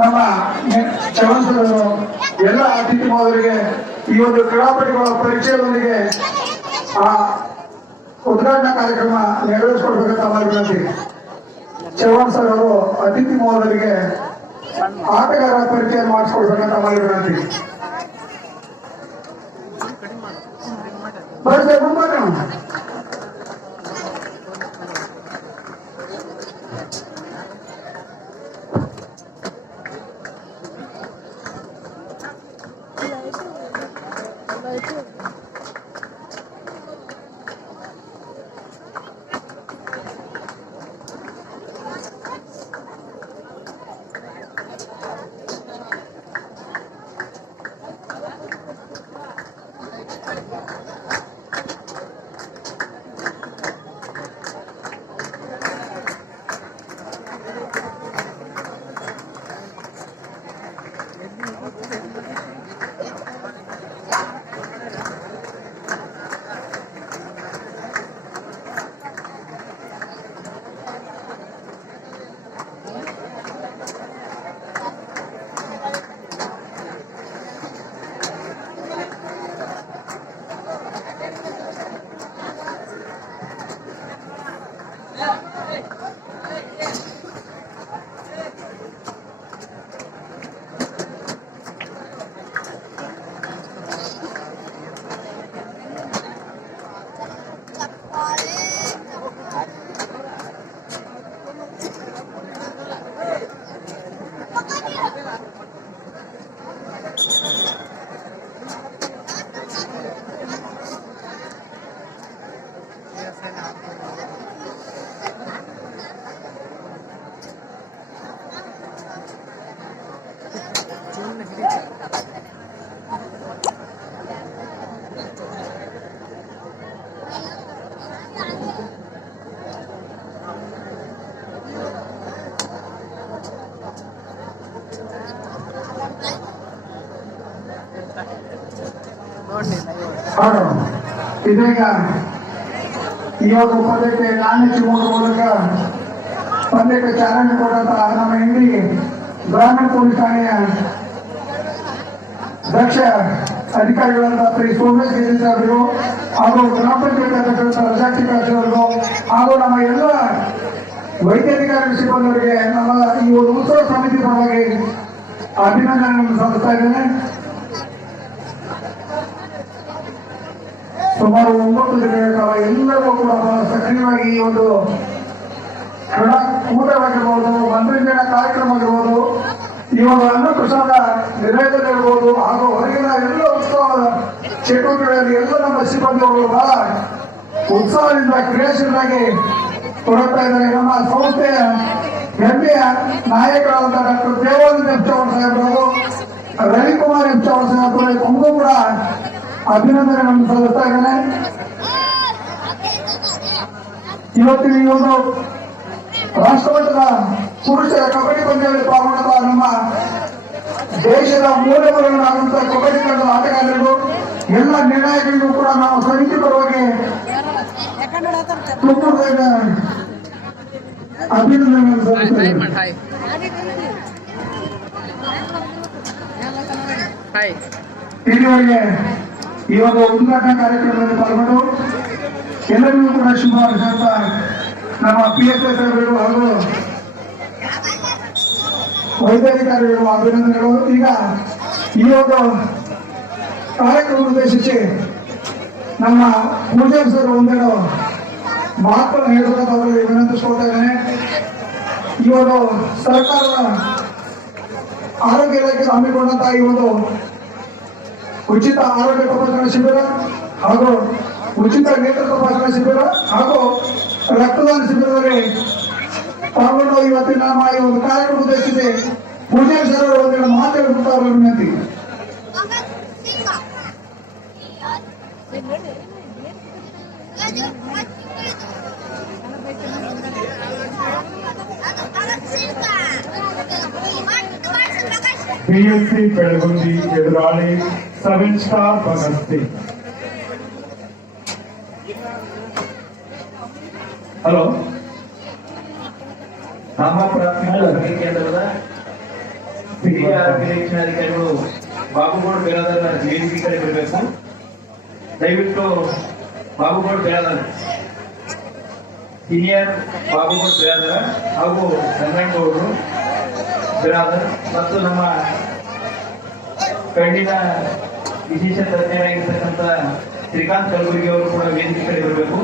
ನಮ್ಮ ಚಲನಚಿತ್ರರು ಎಲ್ಲ ಅತಿಥಿ ಮಹೋದರಿಗೆ ಈ ಒಂದು ಕ್ರೀಡಾಪಟುಗಳ ಪರಿಚಯದೊಂದಿಗೆ ಆ ಉದ್ಘಾಟನಾ ಕಾರ್ಯಕ್ರಮ ನೆರವೇರಿಸಿಕೊಡ್ಬೇಕಂತ ಮಾಡಿ ವಿನಂತಿ ಸರ್ ಅವರು ಅತಿಥಿ ಮಹೋದರಿಗೆ ಆಟಗಾರರ ಪರಿಚಯ ಮಾಡಿಸ್ಕೊಡ್ಬೇಕಂತ ಮಾಡಿ. ವಿನಂತಿ ಹೌದು ಇದೀಗ ಈ ಒಂದು ಪದ್ಯಕ್ಕೆ ನಾಣ್ಯ ಮೂಲಕ ಪದ್ಯಕ್ಕೆ ಚಾಲನೆ ಕೊಟ್ಟಂತಹ ನಮ್ಮ ಹಿಂದಿ ಗ್ರಾಮೀಣ ಪೊಲೀಸ್ ಠಾಣೆಯ ದಕ್ಷ ಅಧಿಕಾರಿಗಳಾದ ಶ್ರೀ ಸೋಮೇಶ್ ಗಿರೀಶ್ ಅವರು ಹಾಗೂ ಗ್ರಾಮ ಪಂಚಾಯತ್ ಅಧ್ಯಕ್ಷರಾದ ರಜಾಕ್ಷಿ ಕಾಶಿ ಅವರು ಹಾಗೂ ನಮ್ಮ ಎಲ್ಲ ವೈದ್ಯಾಧಿಕಾರಿ ಸಿಬ್ಬಂದಿಯವರಿಗೆ ನಮ್ಮ ಈ ಒಂದು ಉತ್ಸವ ಸಮಿತಿ ಪರವಾಗಿ ಅಭಿನಂದನೆಗಳನ್ನು ಸಲ್ಲಿಸ್ತಾ ಇದ್ದೇನೆ. ಸುಮಾರು ಒಂಬತ್ತು ದಿನಗಳ ಕಾಲ ಎಲ್ಲರೂ ಕೂಡ ಬಹಳ ಸಕ್ರಿಯವಾಗಿ ಈ ಒಂದು ಕ್ರೀಡಾ ಕೂಟವಾಗಿರ್ಬೋದು, ಮನರಂಜನಾ ಕಾರ್ಯಕ್ರಮ ಆಗಿರ್ಬೋದು ಈ ಒಂದು ಅನ್ನಪ್ರಸಾದ ನಿವೇದನೆ ಇರ್ಬೋದು, ಹಾಗೂ ಹೊರಗಿನ ಎಲ್ಲ ಉತ್ಸವದ ಚಟುವಟಿಕೆಗಳಲ್ಲಿ ಎಲ್ಲ ನಮ್ಮ ಸಿಬ್ಬಂದಿಗಳು ಬಹಳ ಉತ್ಸಾಹದಿಂದ ಕ್ರಿಯಾಶೀಲರಾಗಿ ತೊಡಗ್ತಾ ಇದ್ದಾರೆ. ನಮ್ಮ ಸಂಸ್ಥೆಯ ಹೆಮ್ಮೆಯ ನಾಯಕರಾದಂಥ ಡಾಕ್ಟರ್ ದೇವಾನಂದ ಎಂ ಸಾಹೇಬ್ರವರು ರವಿಕುಮಾರ್ ಎಂ ಸಾಹೇಬ್ರವರು ತಮಗೂ ಕೂಡ ಅಭಿನಂದನೆಗಳನ್ನು ಸಲ್ಲಿಸ್ತಾ ಇದ್ದೇನೆ. ಇವತ್ತಿನ ಈ ಒಂದು ರಾಷ್ಟ್ರಮಟ್ಟದ ಪುರುಷರ ಕಬಡ್ಡಿ ಪಂದ್ಯದಲ್ಲಿ ಪಾಲ್ಗೊಂಡ ನಮ್ಮ ದೇಶದ ಮೂಲಗಳನ್ನಾದಂತಹ ಕಬಡ್ಡಿ ತಂಡದ ಆಟಗಾರರು ಎಲ್ಲ ನಿರ್ಣಾಯಕರಿಗೂ ಕೂಡ ನಾವು ಸಮಿತಿ ಪರವಾಗಿ ಅಭಿನಂದನೆಗಳನ್ನು ಹಾಯ್ ಇಲ್ಲಿವರೆಗೆ ಈ ಒಂದು ಉದ್ಘಾಟನಾ ಕಾರ್ಯಕ್ರಮದಲ್ಲಿ ಪಾಲ್ಗೊಂಡು ಎಲ್ಲರಿಗೂ ಕೂಡ ಶುಭ ನಮ್ಮ ಪಿ ಎಸ್ ಹಾಗೂ ವೈದ್ಯಾಧಿಕಾರಿಗಳು ಅಭಿನಂದನೆಗಳು. ಈಗ ಈ ಒಂದು ಕಾರ್ಯಕ್ರಮ ಉದ್ದೇಶಿಸಿ ನಮ್ಮ ಪೂಜಾ ಸರ್ ಒಂದೆರಡು ಹೇಳಬೇಕಂತ ಅವರಿಗೆ ವಿನಂತಿಸ್ಕೊಳ್ತಾ ಇದ್ದೇನೆ. ಈ ಒಂದು ಸರ್ಕಾರದ ಆರೋಗ್ಯ ಇಲಾಖೆ ಹಮ್ಮಿಕೊಂಡಂತಹ ಈ ಒಂದು ಉಚಿತ ಆರೋಗ್ಯ ತಪಾಸಣಾ ಶಿಬಿರ ಹಾಗೂ ಉಚಿತ ನೇತ್ರ ತಪಾಸಣಾ ಶಿಬಿರ ಹಾಗೂ ರಕ್ತದಾನ ಶಿಬಿರದಲ್ಲಿ ಪಾಲ್ಗೊಂಡು ಇವತ್ತಿನ ನಮ್ಮ ಈ ಒಂದು ಕಾರ್ಯಕ್ರಮ ಉದ್ದೇಶಿಸಿ ಪೂಜೆ ಸರ್ ಒಂದೆರಡು ಮಾತಾಡುವಂತ ಅವರ ವಿನಂತಿ. ಬಿಎಸ್ಸಿ ಬೆಳಗುಂದಿ ಎದುರಾಳಿ ಸೆವೆನ್ ಸ್ಟಾರ್ ಭಗತ್ ಹಲೋ? ನಮ್ಮ ಪ್ರಾಥಮಿಕ ಆರೋಗ್ಯ ಕೇಂದ್ರದ ಹಿರಿಯ ನಿರೀಕ್ಷಣಾಧಿಕಾರಿಗಳು ಬಾಬುಗೌಡ ಬೆಳದರ ವೇದಿಕೆ ಕಡೆ ಬರಬೇಕು ದಯವಿಟ್ಟು ಬಾಬುಗೌಡ ಬೆಳದರ ಸೀನಿಯರ್ ಬಾಬುಗೌಡ ಬೆಳದರ ಹಾಗೂ ರಂಗಣ್ಣಗೌಡರು ಬಿರಾದರ್ ಮತ್ತು ನಮ್ಮ ಕಣ್ಣಿನ ವಿಶೇಷ ತಜ್ಞರಾಗಿರ್ತಕ್ಕಂಥ ಶ್ರೀಕಾಂತ್ ಕಲಬುರ್ಗಿ ಅವರು ಕೂಡ ವೇದಿಕೆ ಕಡೆ ಬರಬೇಕು.